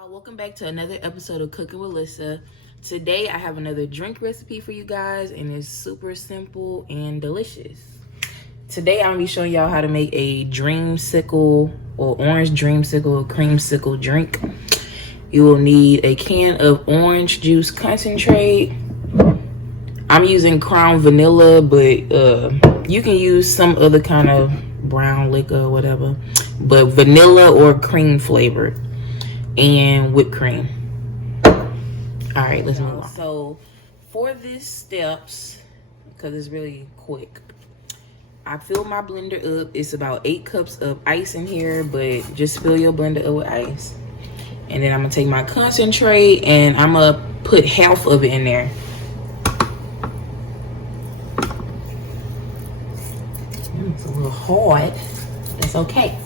y'all, welcome back to another episode of Cooking with Lyssa. Today I have another drink recipe for you guys, and it's super simple and delicious. Today I'm gonna be showing y'all how to make a dreamsicle or orange dreamsicle creamsicle drink. You will need a can of orange juice concentrate. I'm using Crown Vanilla, but you can use some other kind of brown liquor or whatever, but vanilla or cream flavored, and whipped cream. All right, let's move on. So for these steps, because it's really quick, I fill my blender up. It's about 8 cups of ice in here, but just fill your blender up with ice. And then I'm gonna take my concentrate and I'm gonna put half of it in there. It's a little hard. That's okay.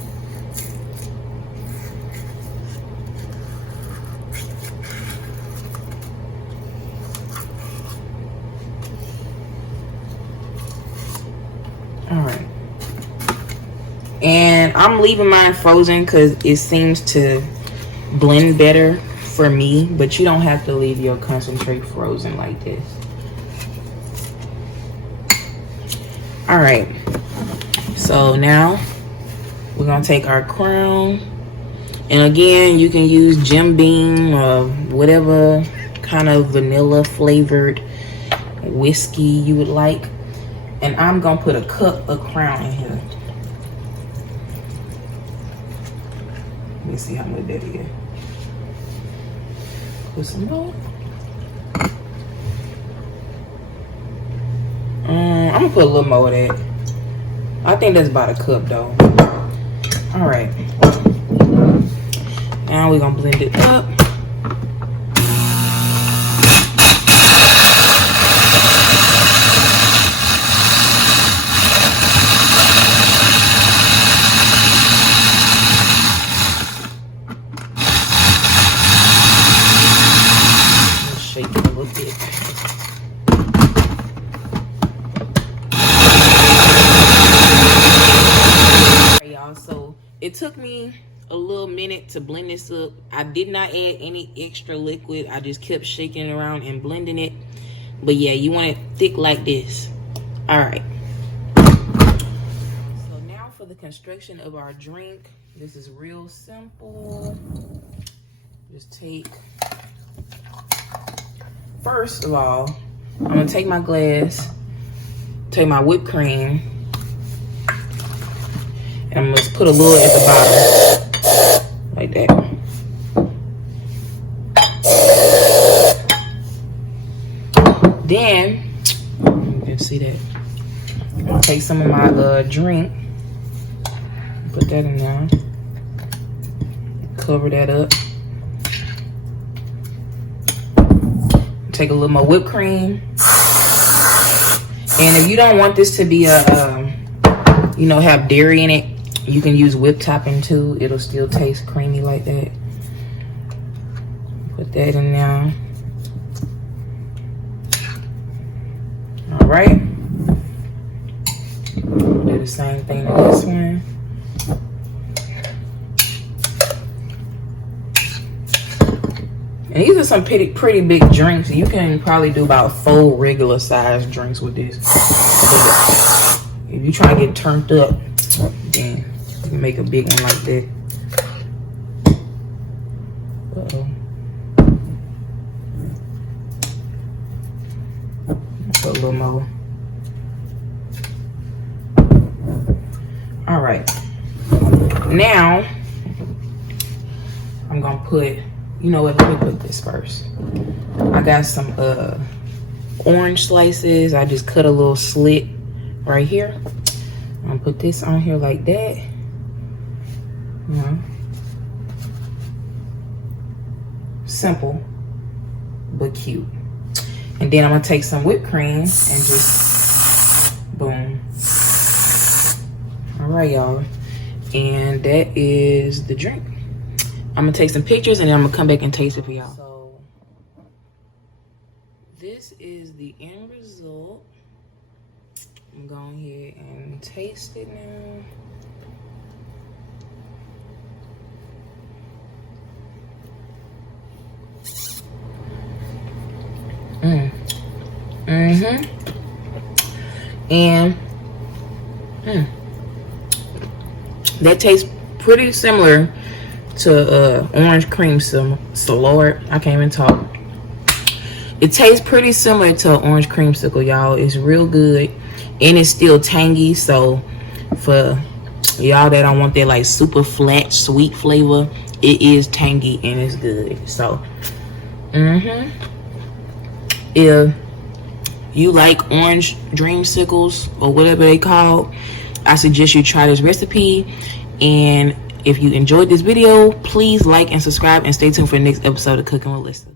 All right. And I'm leaving mine frozen because it seems to blend better for me, but you don't have to leave your concentrate frozen like this. All right. So now we're gonna take our Crown, and again, you can use Jim Beam or whatever kind of vanilla flavored whiskey you would like. And I'm gonna put a cup of Crown in here. Let me see how much that is. Put some more. I'm gonna put a little more of that. I think that's about a cup though. All right. Now we're gonna blend it up. Shake it a little bit. Alright, y'all, so it took me a little minute to blend this up. I did not add any extra liquid. I just kept shaking it around and blending it. But yeah, you want it thick like this. All right. So now for the construction of our drink. This is real simple. Just take, first of all, I'm gonna take my glass, take my whipped cream, and I'm gonna put a little at the bottom, like that. Then, you can see that. I'm gonna take some of my drink, put that in there, cover that up. Take a little more whipped cream. And if you don't want this to be a, have dairy in it, you can use whipped topping too. It'll still taste creamy like that. Put that in there. All right. Do the same thing to this one. And these are some pretty big drinks. You can probably do about 4 regular size drinks with this. If you try to get turned up, then you can make a big one like that. Uh-oh. Put a little more. All right. Now, I'm gonna put, you know what, let me put this first. I got some orange slices. I just cut a little slit right here. I'm gonna put this on here like that. Simple, but cute. And then I'm gonna take some whipped cream and just boom. All right, y'all. And that is the drink. I'm gonna take some pictures and then I'm gonna come back and taste it for y'all. So this is the end result. I'm going ahead and taste it now. And that tastes pretty similar to orange creamsicle. Lord, I can't even talk. It tastes pretty similar to orange creamsicle, y'all. It's real good, and it's still tangy. So for y'all that don't want that like super flat sweet flavor, it is tangy and it's good. So if you like orange dreamsicles or whatever they call, I suggest you try this recipe. And if you enjoyed this video, please like and subscribe, and stay tuned for the next episode of Cooking with Lyssa.